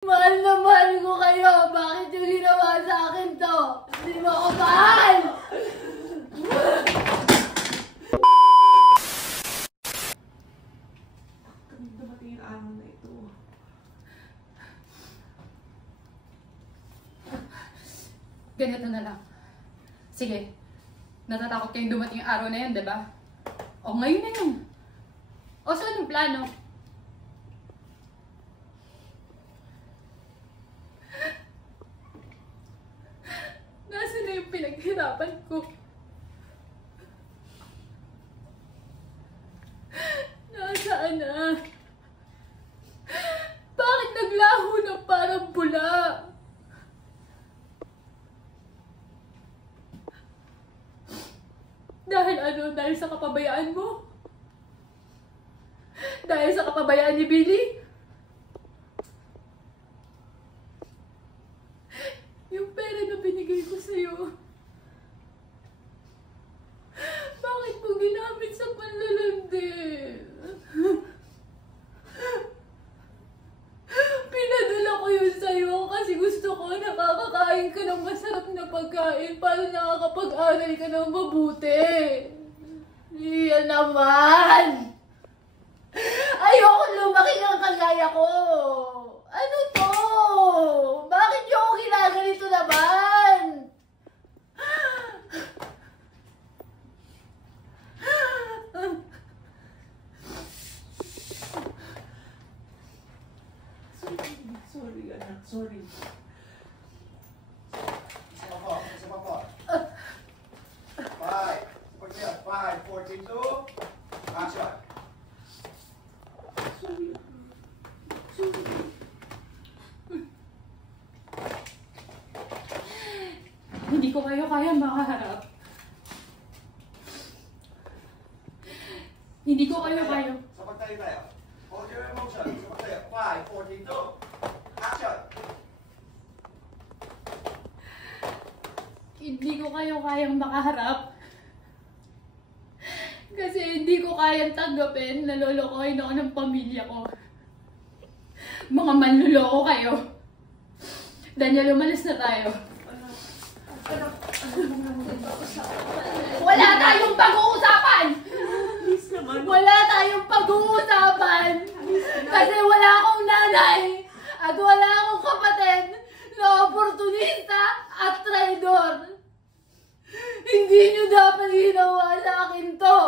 Mahal na mahal ko kayo. Bakit yung ginawa sa akin to? Hindi mo ako mahal! Kaming dumating yung araw na ito. Ganito na lang. Sige, natatakot kayong dumating yung araw na yun, diba? O ngayon na yun. O saan yung plano? Nasaan na yung pinaghirapan ko? Nasaan na? Bakit naglaho na parang bula? Dahil ano? Dahil sa kapabayaan mo? Dahil sa kapabayaan ni Billy? Yung pera na binigay ko sa'yo, bakit mo ginamit sa panlalandi? Pinadala ko yun sa'yo kasi gusto ko nakakakain ka ng masarap na pagkain para nakakapag-aral ka ng mabuti. Iyan naman! Ayoko lumaki ng kagaya ko! Ano to? Bakit niyo ako ginaganito naman? Sorry, anak. Sorry. Isa pa po. 5, 4, 3, 2, action. Sorry. Sorry. Hindi ko kayo kaya makaharap. Hindi ko kayo kaya. Sabag tayo. Hold your emotion. Sabag tayo. 5, 4, 3, 2, action. Hindi ko kayo kayang makaharap. Kasi hindi ko kayang tanggapin na lolokohin ako ng pamilya ko. Mga manluloko kayo. Daniel, umalis na tayo. Anak. Wala tayong pag-uusapan! Please naman. Wala tayong pag-uusapan! Kasi wala akong nanay at wala akong kapatid na oportunista at traidor. Hindi niyo dapat ginawa sa akin to.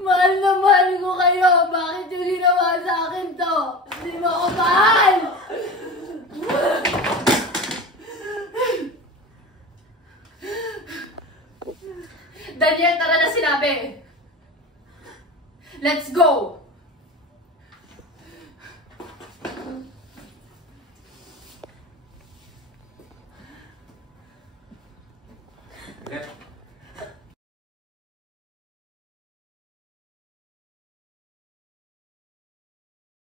Mahal na mahal ko kayo. Bakit yung ginawa sa akin to? Hindi mo ako mahal! Daniel, tara na sinabi! Let's go! Okay.